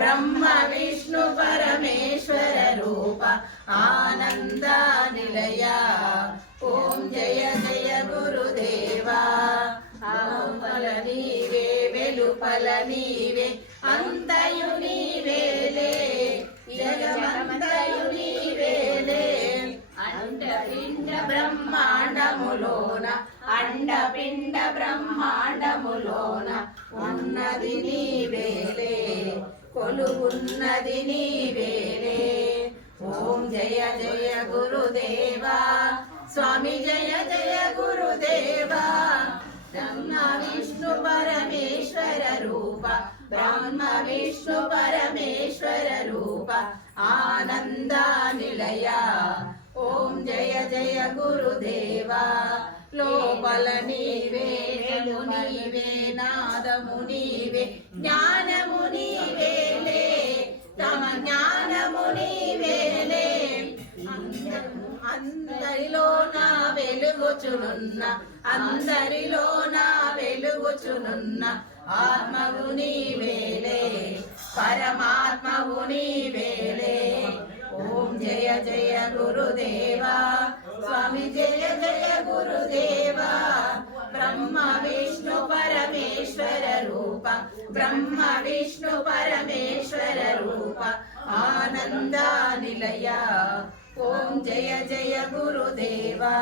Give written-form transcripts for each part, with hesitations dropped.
ब्रह्म विष्णु परमेश्वर रूप आनंद निलया ओम जय जय गुरुदेवा आमल नीवे वेलुपल नीवे अंतयु नीवेले जगमंतयु नीवेले अंडपिंड ब्रह्मांडमुलोन अंडपिंड ब्रह्मांडमुलोन ఉన్నది నీవేలే కొలువున్నది నీవేలే ఓం జయ జయ గురుదేవా స్వామి జయ జయ గురుదేవా బ్రహ్మ విష్ణు పరమేశ్వర రూప బ్రహ్మ విష్ణు పరమేశ్వర రూప ఆనంద నిలయ ఓం జయ జయ గురుదేవా లోపల నీవే నీవే నాదము నీవే జ్ఞానము నీవేలే తమ జ్ఞానము నీవేలే అందరిలో నా వెలుగుచునున్న అందరిలో నా వెలుగుచునున్న ఆత్మవు నీవేలే పరమాత్మవు నీవేలే ఓం జయ జయ గురుదేవా స్వామి జయ జయ గురుదేవా బ్రహ్మ విష్ణు పరమేశ్వర రూప బ్రహ్మ విష్ణు పరమేశ్వర రూప ఆనంద నిలయ ఓం జయ జయ గురుదేవా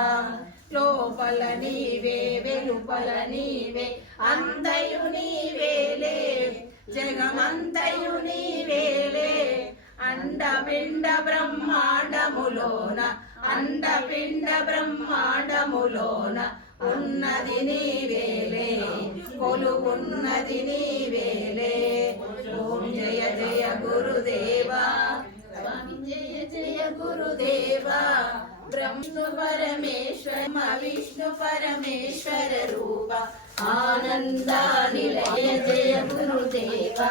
లోపల నీవే వెలుపల నీవే అంతయు నీవేలే జగమంతయు నీవేలే అండపిండ బ్రహ్మాండములోన అండపిండ బ్రహ్మాండములోన ఉన్నది నీవేలే కొలువున్నది నీవేలే ఓం జయ జయ గురుదేవా స్వామి జయ జయ గురుదేవా బ్రహ్మ పరమేశ్వర విష్ణు పరమేశ్వర రూప ఆనంద నిలయ జయ గురుదేవా